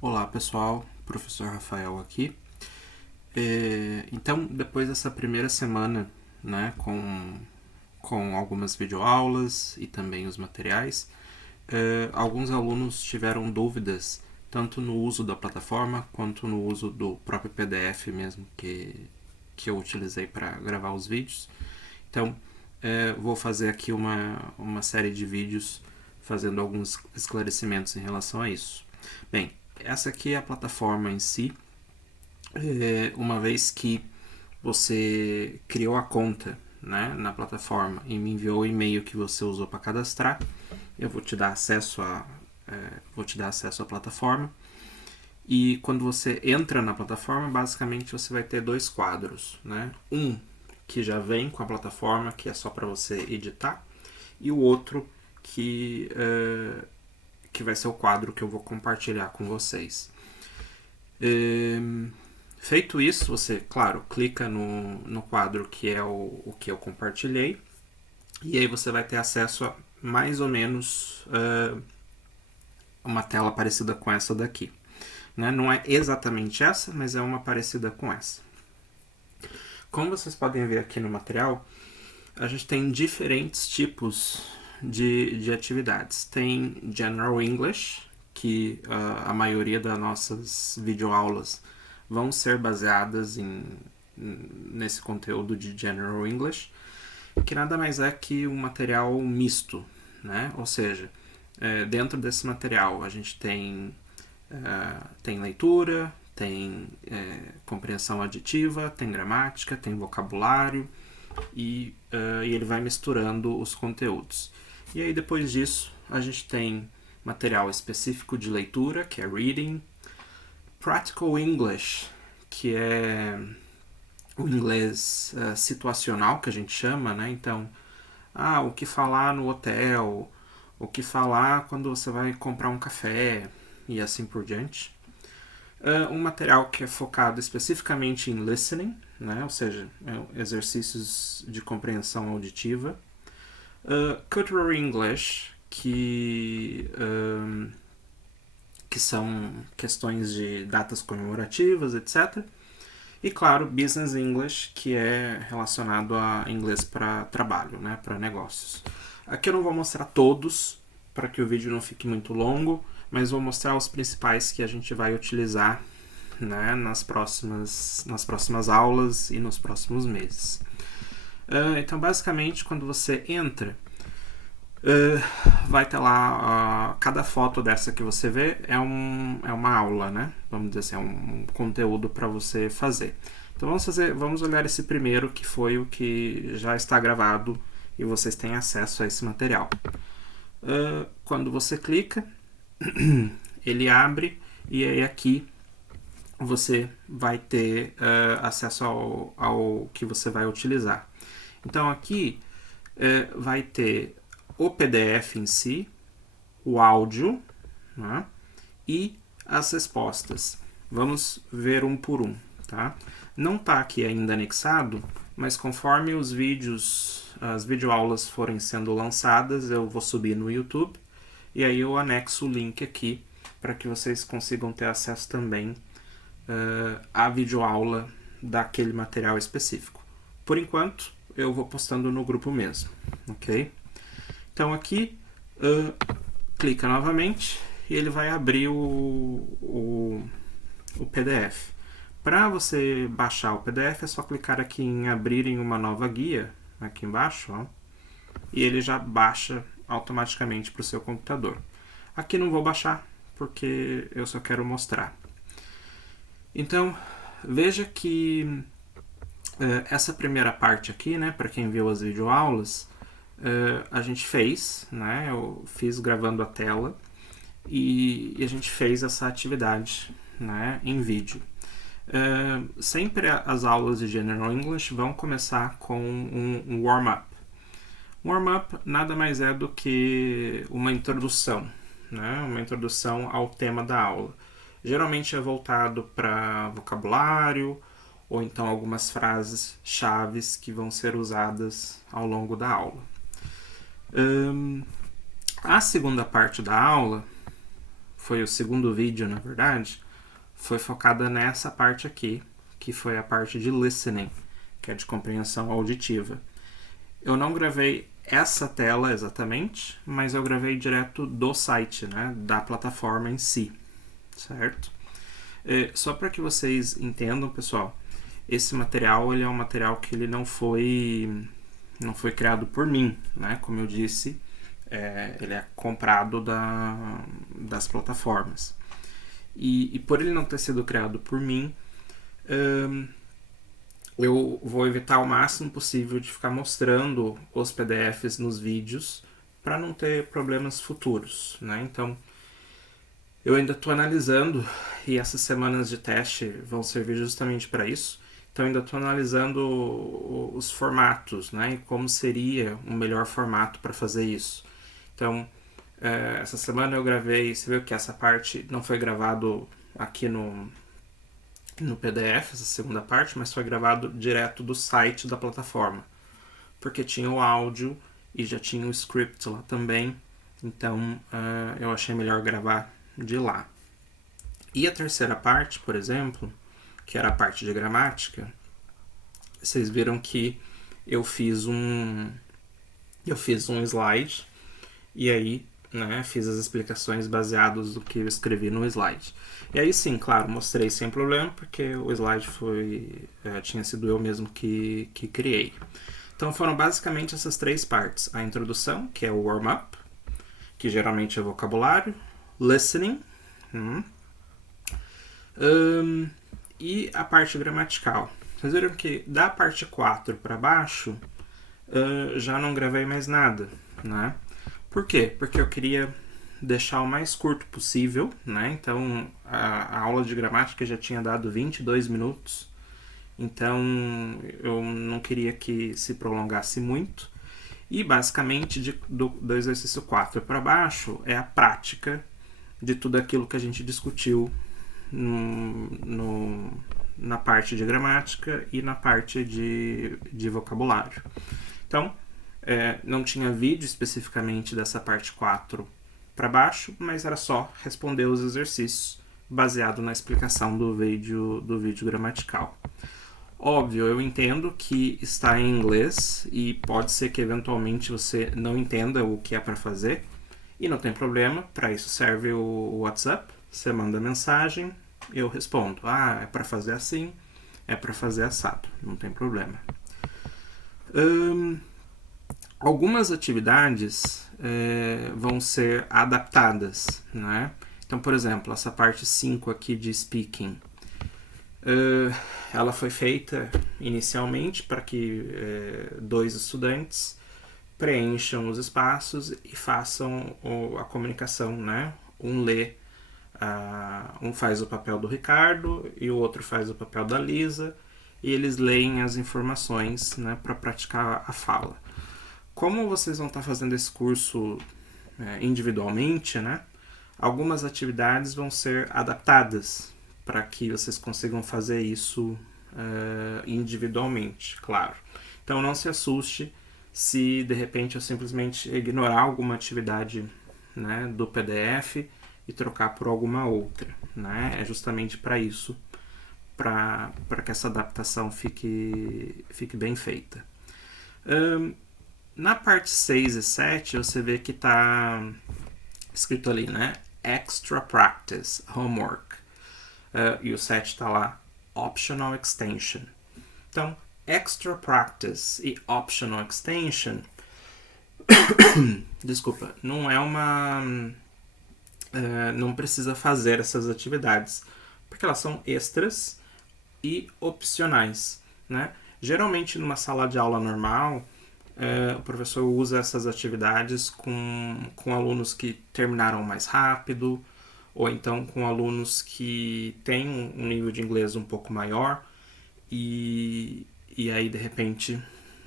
Olá pessoal, professor Rafael aqui. Então, depois dessa primeira semana, né, com algumas videoaulas e também os materiais, alguns alunos tiveram dúvidas tanto no uso da plataforma quanto no uso do próprio PDF mesmo que eu utilizei para gravar os vídeos. Então, vou fazer aqui uma série de vídeos fazendo alguns esclarecimentos em relação a isso. Bem, essa aqui é a plataforma em si. Uma vez que você criou a conta, né, na plataforma e me enviou o e-mail que você usou para cadastrar, eu vou te dar acesso à plataforma. E quando você entra na plataforma, basicamente você vai ter dois quadros, né? Um que já vem com a plataforma, que é só para você editar, e o outro que vai ser o quadro que eu vou compartilhar com vocês. Feito isso, você, claro, clica no quadro que é o que eu compartilhei, e aí você vai ter acesso a mais ou menos uma tela parecida com essa daqui. Né? Não é exatamente essa, mas é uma parecida com essa. Como vocês podem ver aqui no material, a gente tem diferentes tipos de atividades. Tem General English, que a maioria das nossas videoaulas vão ser baseadas nesse conteúdo de General English, que nada mais é que um material misto, né? Ou seja, dentro desse material a gente tem leitura, tem compreensão aditiva, tem gramática, tem vocabulário e ele vai misturando os conteúdos. E aí depois disso a gente tem material específico de leitura, que é reading, practical English, que é o inglês situacional que a gente chama, né? Então, o que falar no hotel, o que falar quando você vai comprar um café e assim por diante. Um material que é focado especificamente em listening, né? Ou seja, exercícios de compreensão auditiva. Cultural English, que são questões de datas comemorativas, etc. E, claro, Business English, que é relacionado a inglês para trabalho, né? Para negócios. Aqui eu não vou mostrar todos, para que o vídeo não fique muito longo, mas vou mostrar os principais que a gente vai utilizar, né, nas próximas aulas e nos próximos meses. Então, basicamente, quando você entra, vai ter lá cada foto dessa que você vê é uma aula, né? Vamos dizer assim, é um conteúdo para você fazer. Então vamos olhar esse primeiro, que foi o que já está gravado e vocês têm acesso a esse material. Quando você clica, ele abre e aí aqui você vai ter acesso ao que você vai utilizar. Então aqui vai ter o PDF em si, o áudio, né, e as respostas. Vamos ver um por um. Tá? Não está aqui ainda anexado, mas conforme os vídeos, as videoaulas forem sendo lançadas, eu vou subir no YouTube e aí eu anexo o link aqui para que vocês consigam ter acesso também à videoaula daquele material específico. Por enquanto, eu vou postando no grupo mesmo, ok? Então aqui, clica novamente e ele vai abrir o PDF. Para você baixar o PDF, é só clicar aqui em abrir em uma nova guia, aqui embaixo, ó, e ele já baixa automaticamente para o seu computador. Aqui não vou baixar, porque eu só quero mostrar. Então, veja que essa primeira parte aqui, né, para quem viu as videoaulas, a gente fez, né, eu fiz gravando a tela e a gente fez essa atividade, né, em vídeo. Sempre as aulas de General English vão começar com um warm-up. Warm-up nada mais é do que uma introdução, né, uma introdução ao tema da aula. Geralmente é voltado para vocabulário ou então algumas frases chaves que vão ser usadas ao longo da aula. A segunda parte da aula foi o segundo vídeo, na verdade, foi focada nessa parte aqui, que foi a parte de listening, que é de compreensão auditiva. Eu não gravei essa tela exatamente, mas eu gravei direto do site, né, da plataforma em si, certo? Só para que vocês entendam, pessoal, esse material ele é um material que ele não foi criado por mim, né? Como eu disse, ele é comprado das plataformas. E por ele não ter sido criado por mim, eu vou evitar o máximo possível de ficar mostrando os PDFs nos vídeos para não ter problemas futuros, né? Então, eu ainda estou analisando, e essas semanas de teste vão servir justamente para isso. Então, ainda estou analisando os formatos, né? E como seria um melhor formato para fazer isso. Então, essa semana eu gravei, você viu que essa parte não foi gravado aqui no PDF, essa segunda parte, mas foi gravado direto do site da plataforma. Porque tinha o áudio e já tinha o script lá também. Então, eu achei melhor gravar de lá. E a terceira parte, por exemplo, que era a parte de gramática, vocês viram que eu fiz um slide e aí, né, fiz as explicações baseadas no que eu escrevi no slide. E aí sim, claro, mostrei sem problema, porque o slide tinha sido eu mesmo que criei. Então foram basicamente essas três partes. A introdução, que é o warm-up, que geralmente é vocabulário, listening, e a parte gramatical. Vocês viram que da parte 4 para baixo, já não gravei mais nada, né? Por quê? Porque eu queria deixar o mais curto possível, né? Então, a aula de gramática já tinha dado 22 minutos, então eu não queria que se prolongasse muito. E, basicamente, do exercício 4 para baixo, é a prática de tudo aquilo que a gente discutiu na parte de gramática e na parte de vocabulário. Então, não tinha vídeo especificamente dessa parte 4 para baixo, mas era só responder os exercícios baseado na explicação do vídeo gramatical. Óbvio, eu entendo que está em inglês e pode ser que eventualmente você não entenda o que é para fazer e não tem problema, para isso serve o WhatsApp, você manda mensagem, eu respondo, é para fazer assim, é para fazer assado, não tem problema. Algumas atividades vão ser adaptadas, né? Então, por exemplo, essa parte 5 aqui de speaking, ela foi feita inicialmente para que 2 estudantes preencham os espaços e façam a comunicação, né? Um faz o papel do Ricardo e o outro faz o papel da Lisa, e eles leem as informações, né, para praticar a fala. Como vocês vão estar fazendo esse curso individualmente, né, algumas atividades vão ser adaptadas para que vocês consigam fazer isso individualmente, claro. Então não se assuste se de repente eu simplesmente ignorar alguma atividade, né, do PDF e trocar por alguma outra, né? É justamente para isso, para que essa adaptação fique bem feita. Na parte 6 e 7, você vê que está escrito ali, né? Extra Practice, Homework. E o 7 está lá, Optional Extension. Então, Extra Practice e Optional Extension, desculpa, não é uma... não precisa fazer essas atividades, porque elas são extras e opcionais, né? Geralmente, numa sala de aula normal, o professor usa essas atividades com alunos que terminaram mais rápido, ou então com alunos que têm um nível de inglês um pouco maior, e aí, de repente,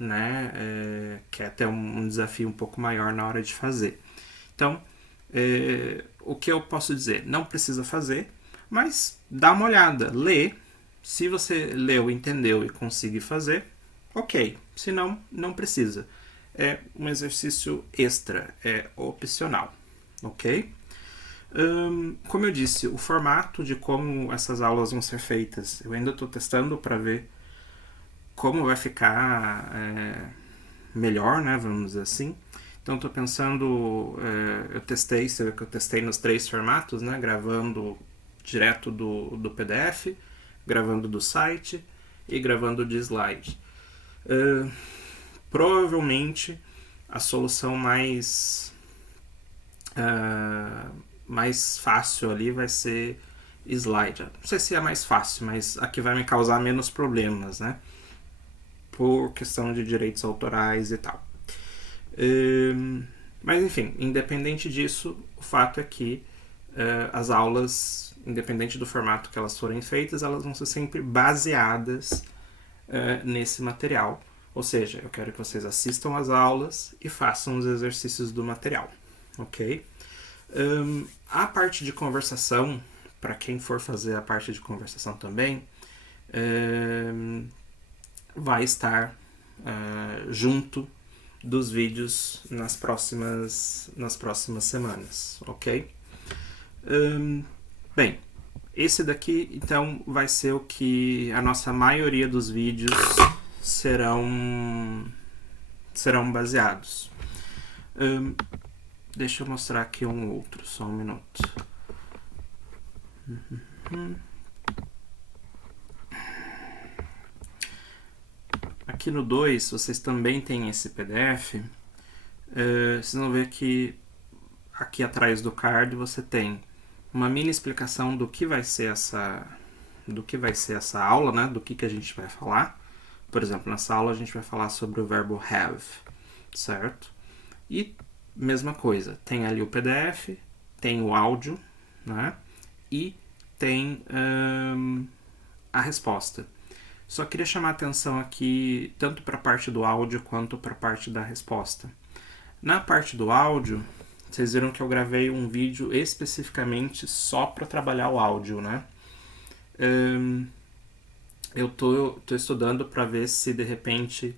né, quer ter um desafio um pouco maior na hora de fazer. Então, o que eu posso dizer? Não precisa fazer, mas dá uma olhada, lê. Se você leu, entendeu e conseguir fazer, ok. Se não, não precisa. É um exercício extra, é opcional, ok? Como eu disse, o formato de como essas aulas vão ser feitas, eu ainda estou testando para ver como vai ficar melhor, né, vamos dizer assim. Então estou pensando, eu testei, você vê que eu testei nos 3 formatos, né, gravando direto do PDF, gravando do site e gravando de slide. Provavelmente a solução mais fácil ali vai ser slide. Não sei se é mais fácil, mas a que vai me causar menos problemas, né? Por questão de direitos autorais e tal. Mas enfim, independente disso, o fato é que as aulas, independente do formato que elas forem feitas, elas vão ser sempre baseadas nesse material. Ou seja, eu quero que vocês assistam às aulas e façam os exercícios do material, ok? A parte de conversação, para quem for fazer a parte de conversação também, vai estar junto dos vídeos nas próximas semanas, ok? Bem, esse daqui então vai ser o que a nossa maioria dos vídeos serão baseados. Deixa eu mostrar aqui um outro, só um minuto. Aqui no 2, vocês também têm esse PDF. Vocês vão ver que aqui atrás do card você tem uma mini explicação do que vai ser essa aula, né? Do que a gente vai falar. Por exemplo, nessa aula a gente vai falar sobre o verbo have, certo? E mesma coisa, tem ali o PDF, tem o áudio, né? E tem a resposta. Só queria chamar a atenção aqui tanto para a parte do áudio quanto para a parte da resposta. Na parte do áudio, vocês viram que eu gravei um vídeo especificamente só para trabalhar o áudio, né? Eu tô estudando para ver se de repente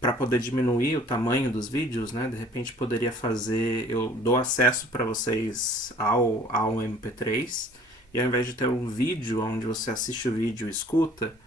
para poder diminuir o tamanho dos vídeos, né? De repente poderia fazer, eu dou acesso para vocês ao MP3 e ao invés de ter um vídeo onde você assiste o vídeo e escuta,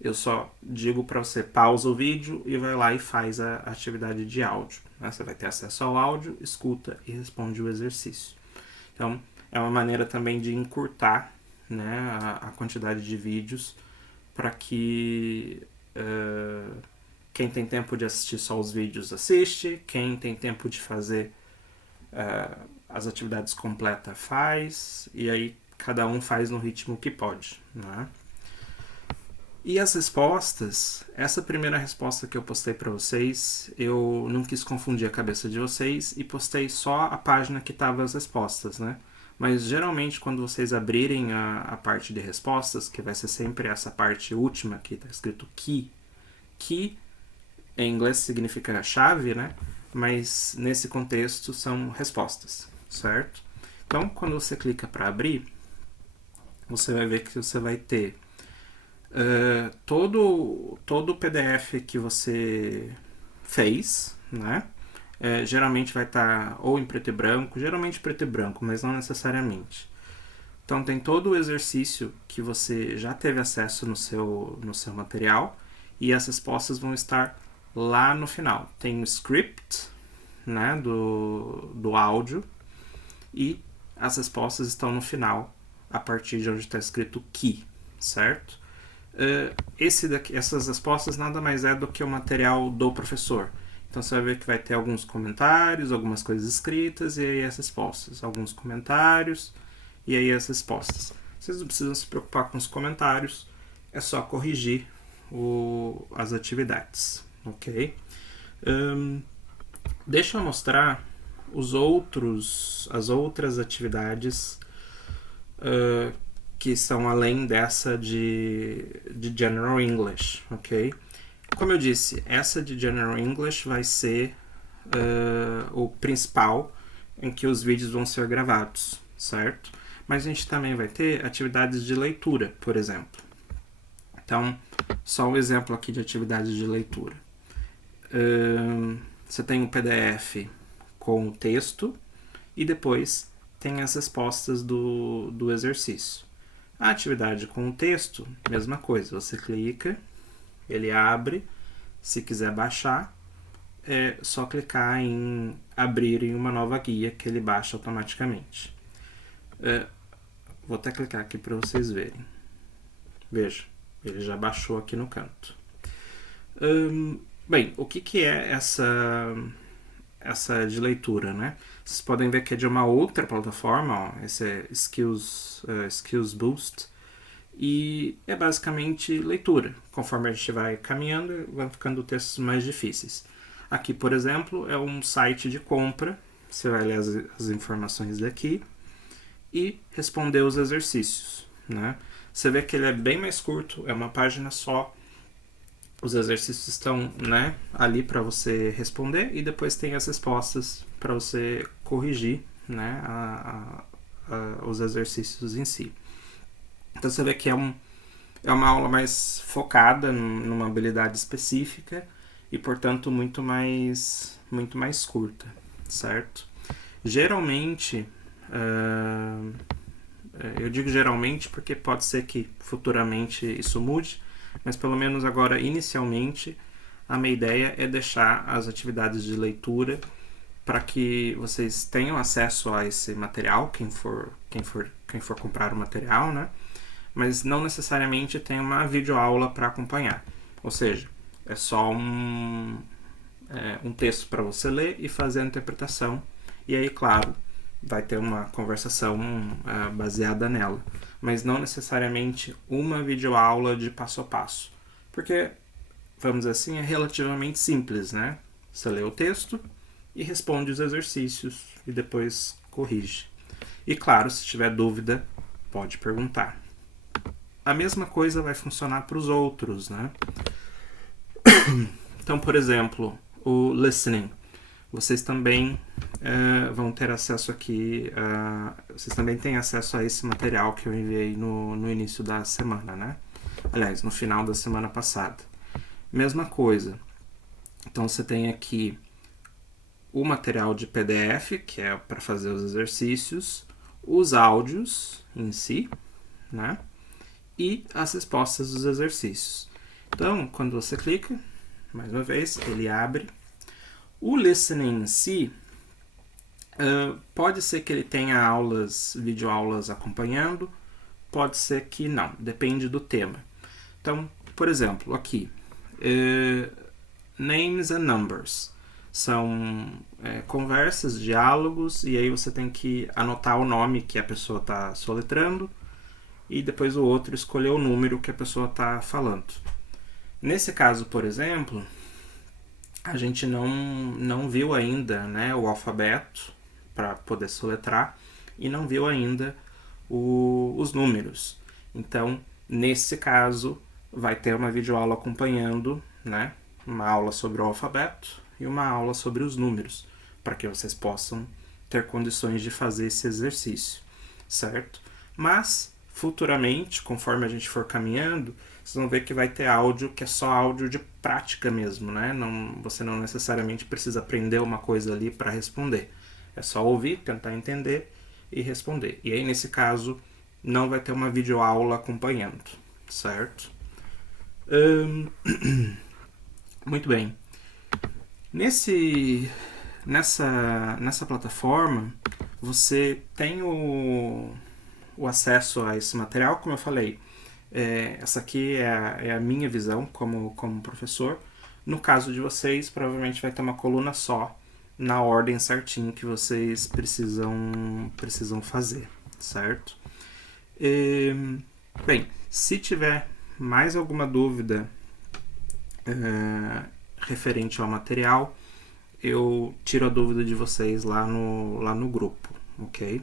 eu só digo para você pausa o vídeo e vai lá e faz a atividade de áudio, né? Você vai ter acesso ao áudio, escuta e responde o exercício. Então é uma maneira também de encurtar, né, a quantidade de vídeos para que quem tem tempo de assistir só os vídeos assiste, quem tem tempo de fazer as atividades completas faz, e aí cada um faz no ritmo que pode, né? E as respostas, essa primeira resposta que eu postei para vocês, eu não quis confundir a cabeça de vocês e postei só a página que tava as respostas, né? Mas geralmente quando vocês abrirem a parte de respostas, que vai ser sempre essa parte última que está escrito key em inglês significa chave, né? Mas nesse contexto são respostas, certo? Então, quando você clica para abrir, você vai ver que você vai ter todo o PDF que você fez, né? Geralmente vai estar ou em preto e branco, geralmente preto e branco, mas não necessariamente. Então tem todo o exercício que você já teve acesso no seu material e as respostas vão estar lá no final. Tem o script, né, do áudio e as respostas estão no final a partir de onde está escrito key, certo? Essas respostas nada mais é do que o material do professor. Então você vai ver que vai ter alguns comentários, algumas coisas escritas e aí as respostas. Alguns comentários e aí as respostas. Vocês não precisam se preocupar com os comentários, é só corrigir as atividades, ok? Deixa eu mostrar as outras atividades que são além dessa de General English, ok? Como eu disse, essa de General English vai ser o principal em que os vídeos vão ser gravados, certo? Mas a gente também vai ter atividades de leitura, por exemplo. Então, só um exemplo aqui de atividades de leitura. Você tem um PDF com o texto e depois tem as respostas do exercício. A atividade com o texto, mesma coisa, você clica, ele abre, se quiser baixar, é só clicar em abrir em uma nova guia que ele baixa automaticamente. Vou até clicar aqui para vocês verem. Veja, ele já baixou aqui no canto. Bem, o que é essa de leitura, né? Vocês podem ver que é de uma outra plataforma, ó, esse é Skills Boost, e é basicamente leitura. Conforme a gente vai caminhando, vão ficando textos mais difíceis. Aqui, por exemplo, é um site de compra, você vai ler as informações daqui e responder os exercícios, né? Você vê que ele é bem mais curto, é uma página só. Os exercícios estão, né, ali para você responder e depois tem as respostas para você corrigir, né, os exercícios em si. Então você vê que é uma aula mais focada numa habilidade específica e, portanto, muito mais curta, certo? Geralmente, eu digo geralmente porque pode ser que futuramente isso mude, mas pelo menos agora, inicialmente, a minha ideia é deixar as atividades de leitura para que vocês tenham acesso a esse material, quem for comprar o material, né? Mas não necessariamente tem uma videoaula para acompanhar. Ou seja, é só um texto para você ler e fazer a interpretação. E aí, claro, vai ter uma conversação baseada nela. Mas não necessariamente uma videoaula de passo a passo. Porque, vamos dizer assim, é relativamente simples, né? Você lê o texto e responde os exercícios e depois corrige. E claro, se tiver dúvida, pode perguntar. A mesma coisa vai funcionar para os outros, né? Então, por exemplo, o listening. Vocês também vão ter acesso aqui, vocês também têm acesso a esse material que eu enviei no início da semana, né? Aliás, no final da semana passada. Mesma coisa. Então, você tem aqui o material de PDF, que é para fazer os exercícios, os áudios em si, né? E as respostas dos exercícios. Então, quando você clica, mais uma vez, ele abre. O listening em si, pode ser que ele tenha videoaulas acompanhando, pode ser que não, depende do tema. Então, por exemplo, aqui, names and numbers. São conversas, diálogos, e aí você tem que anotar o nome que a pessoa está soletrando, e depois o outro escolher o número que a pessoa está falando. Nesse caso, por exemplo, a gente não viu ainda, né, o alfabeto para poder soletrar e não viu ainda os números. Então, nesse caso, vai ter uma videoaula acompanhando, né, uma aula sobre o alfabeto e uma aula sobre os números, para que vocês possam ter condições de fazer esse exercício, certo? Mas, futuramente, conforme a gente for caminhando, vocês vão ver que vai ter áudio que é só áudio de prática mesmo, né? Você não necessariamente precisa aprender uma coisa ali para responder. É só ouvir, tentar entender e responder. E aí, nesse caso, não vai ter uma videoaula acompanhando, certo? Muito bem. Nessa plataforma, você tem o acesso a esse material, como eu falei. Essa aqui é a minha visão como professor. No caso de vocês, provavelmente vai ter uma coluna só, na ordem certinho que vocês precisam fazer, certo? Bem, se tiver mais alguma dúvida referente ao material, eu tiro a dúvida de vocês lá no grupo, ok?